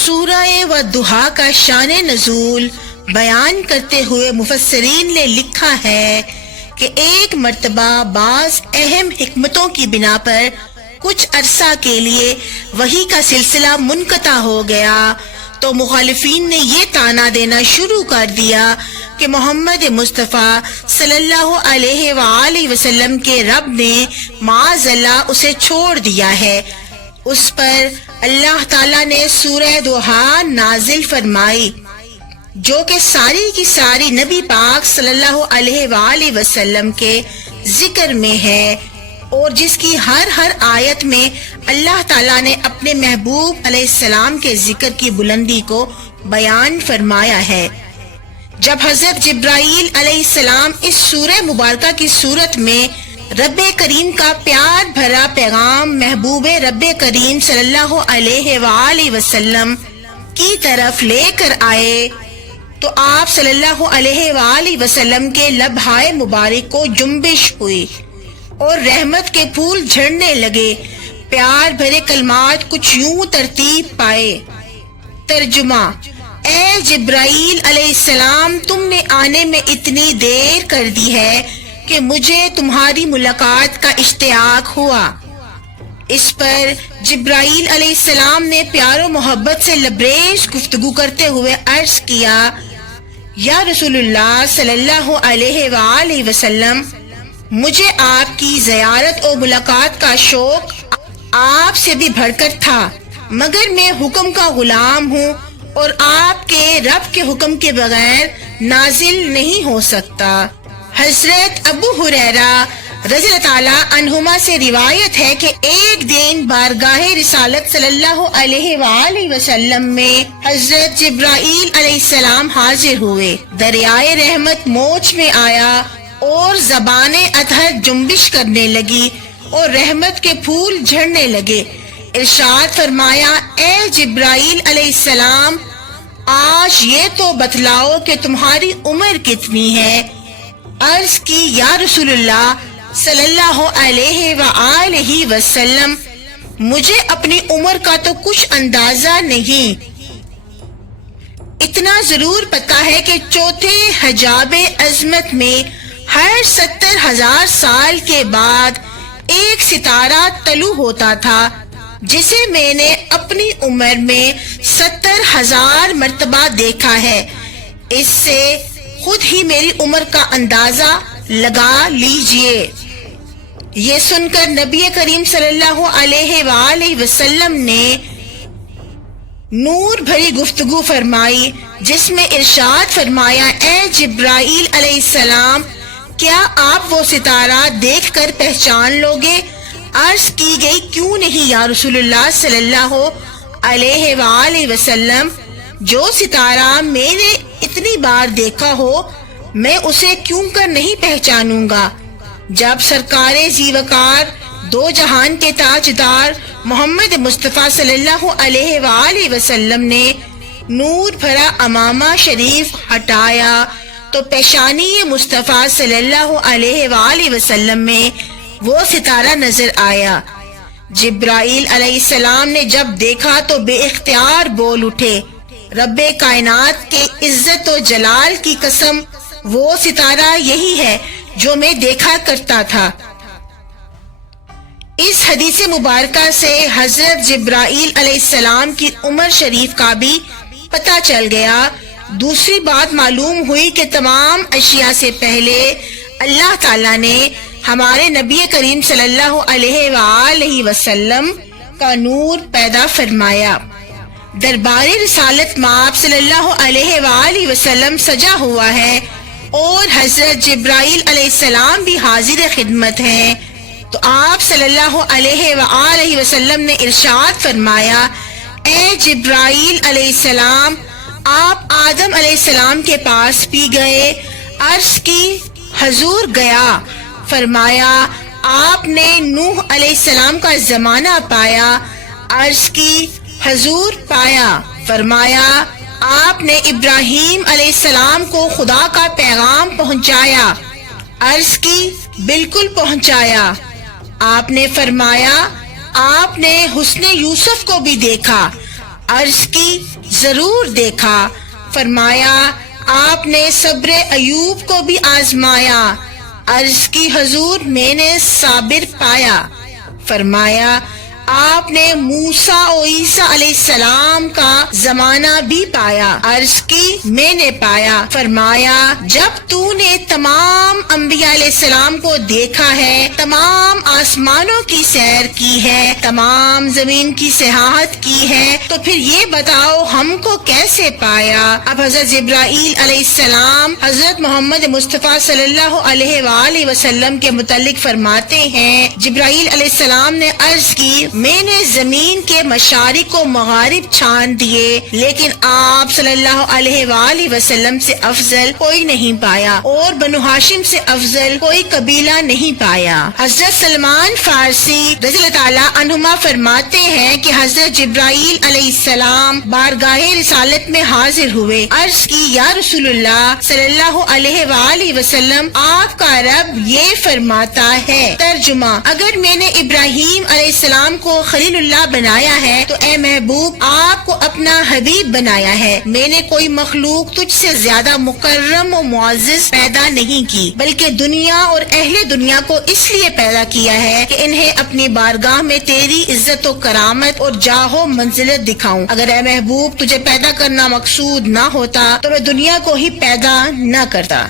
سورہ والضحیٰ کا شان نزول بیان کرتے ہوئے مفسرین نے لکھا ہے کہ ایک مرتبہ بعض اہم حکمتوں کی بنا پر کچھ عرصہ کے لیے وحی کا سلسلہ منقطع ہو گیا تو مخالفین نے یہ طعنہ دینا شروع کر دیا کہ محمد مصطفیٰ صلی اللہ علیہ وآلہ وسلم کے رب نے معاذ اللہ اسے چھوڑ دیا ہے۔ اس پر اللہ تعالیٰ نے سورہ ضحیٰ نازل فرمائی جو کہ ساری کی ساری نبی پاک صلی اللہ علیہ وآلہ وسلم کے ذکر میں ہے، اور جس کی ہر آیت میں اللہ تعالیٰ نے اپنے محبوب علیہ السلام کے ذکر کی بلندی کو بیان فرمایا ہے۔ جب حضرت جبرائیل علیہ السلام اس سورہ مبارکہ کی صورت میں رب کریم کا پیار بھرا پیغام محبوب رب کریم صلی اللہ علیہ وآلہ وسلم کی طرف لے کر آئے تو آپ صلی اللہ علیہ وآلہ وسلم کے لبہائے مبارک کو جنبش ہوئی اور رحمت کے پھول جھڑنے لگے۔ پیار بھرے کلمات کچھ یوں ترتیب پائے۔ ترجمہ: اے جبرائیل علیہ السلام، تم نے آنے میں اتنی دیر کر دی ہے کہ مجھے تمہاری ملاقات کا اشتیاق ہوا۔ اس پر جبرائیل علیہ السلام نے پیار و محبت سے لبریز گفتگو کرتے ہوئے عرض کیا، یا رسول اللہ صلی اللہ علیہ وآلہ وسلم، مجھے آپ کی زیارت اور ملاقات کا شوق آپ سے بھی بڑھ کر تھا، مگر میں حکم کا غلام ہوں اور آپ کے رب کے حکم کے بغیر نازل نہیں ہو سکتا۔ حضرت ابو ہریرہ رضی اللہ تعالیٰ عنہما سے روایت ہے کہ ایک دن بارگاہ رسالت صلی اللہ علیہ وآلہ وسلم میں حضرت جبرائیل علیہ السلام حاضر ہوئے۔ دریائے رحمت موج میں آیا اور زبان اطہر جنبش کرنے لگی اور رحمت کے پھول جھڑنے لگے۔ ارشاد فرمایا، اے جبرائیل علیہ السلام، آج یہ تو بتلاؤ کہ تمہاری عمر کتنی ہے؟ عرض کی، یا رسول اللہ صلی اللہ علیہ وآلہ وسلم، مجھے اپنی عمر کا تو کچھ اندازہ نہیں، اتنا ضرور پتہ ہے کہ چوتھے حجاب عظمت میں ہر 70,000 سال کے بعد ایک ستارہ طلوع ہوتا تھا، جسے میں نے اپنی عمر میں 70,000 مرتبہ دیکھا ہے۔ اس سے خود ہی میری عمر کا اندازہ لگا لیجئے۔ یہ سن کر نبی کریم صلی اللہ علیہ وآلہ وسلم نے نور بھری گفتگو فرمائی، جس میں ارشاد فرمایا، اے جبرائیل علیہ السلام، کیا آپ وہ ستارہ دیکھ کر پہچان لوگے؟ عرض کی گئی، کیوں نہیں یا رسول اللہ صلی اللہ علیہ وآلہ وسلم، جو ستارہ میں نے اتنی بار دیکھا ہو میں اسے کیوں کر نہیں پہچانوں گا؟ جب سرکار ذی وقار دو جہان کے تاجدار محمد مصطفیٰ صلی اللہ علیہ وآلہ وسلم نے نور بھرا امامہ شریف ہٹایا تو پیشانی مصطفیٰ صلی اللہ علیہ وآلہ وسلم میں وہ ستارہ نظر آیا۔ جبرائیل علیہ السلام نے جب دیکھا تو بے اختیار بول اٹھے، رب کائنات کے عزت و جلال کی قسم، وہ ستارہ یہی ہے جو میں دیکھا کرتا تھا۔ اس حدیث مبارکہ سے حضرت جبرائیل علیہ السلام کی عمر شریف کا بھی پتہ چل گیا۔ دوسری بات معلوم ہوئی کہ تمام اشیاء سے پہلے اللہ تعالیٰ نے ہمارے نبی کریم صلی اللہ علیہ وآلہ وسلم کا نور پیدا فرمایا۔ دربار رسالت مآب صلی اللہ علیہ وآلہ وسلم سجا ہوا ہے اور حضرت جبرائیل علیہ السلام بھی حاضر خدمت ہیں، تو آپ صلی اللہ علیہ وآلہ وسلم نے ارشاد فرمایا، اے جبرائیل علیہ السلام، آپ آدم علیہ السلام کے پاس بھی گئے؟ عرض کی، حضور گیا۔ فرمایا، آپ نے نوح علیہ السلام کا زمانہ پایا؟ عرض کی، حضور پایا۔ فرمایا، آپ نے ابراہیم علیہ السلام کو خدا کا پیغام پہنچایا؟ عرض کی، بالکل پہنچایا۔ آپ نے فرمایا، آپ نے حسن یوسف کو بھی دیکھا؟ عرض کی ضرور دیکھا، فرمایا آپ نے صبر ایوب کو بھی آزمایا، عرض کی حضور میں نے صابر پایا، فرمایا آپ نے موسیٰ و عیسیٰ علیہ السلام کا زمانہ بھی پایا، عرض کی میں نے پایا، فرمایا جب تو نے تمام انبیاء علیہ السلام کو دیکھا ہے، تمام آسمانوں کی سیر کی ہے، تمام زمین کی سیاحت کی ہے، تو پھر یہ بتاؤ ہم کو کیسے پایا؟ اب حضرت جبرائیل علیہ السلام حضرت محمد مصطفیٰ صلی اللہ علیہ وآلہ وسلم کے متعلق فرماتے ہیں، جبرائیل علیہ السلام نے عرض کی میں نے زمین کے مشارق و مغارب چھان دیے، لیکن آپ صلی اللہ علیہ وآلہ وسلم سے افضل کوئی نہیں پایا اور بنو ہاشم سے افضل کوئی قبیلہ نہیں پایا۔ حضرت سلمان فارسی رضی اللہ تعالیٰ عنہما فرماتے ہیں کہ حضرت جبرائیل علیہ السلام بارگاہ رسالت میں حاضر ہوئے، عرض کی یا رسول اللہ صلی اللہ علیہ وآلہ وسلم آپ کا رب یہ فرماتا ہے، ترجمہ اگر میں نے ابراہیم علیہ السلام کو خلیل اللہ بنایا ہے تو اے محبوب آپ کو اپنا حبیب بنایا ہے، میں نے کوئی مخلوق تجھ سے زیادہ مکرم و معزز پیدا نہیں کی، بلکہ دنیا اور اہل دنیا کو اس لیے پیدا کیا ہے کہ انہیں اپنی بارگاہ میں تیری عزت و کرامت اور جاہ و منزلت دکھاؤں۔ اگر اے محبوب تجھے پیدا کرنا مقصود نہ ہوتا تو میں دنیا کو ہی پیدا نہ کرتا۔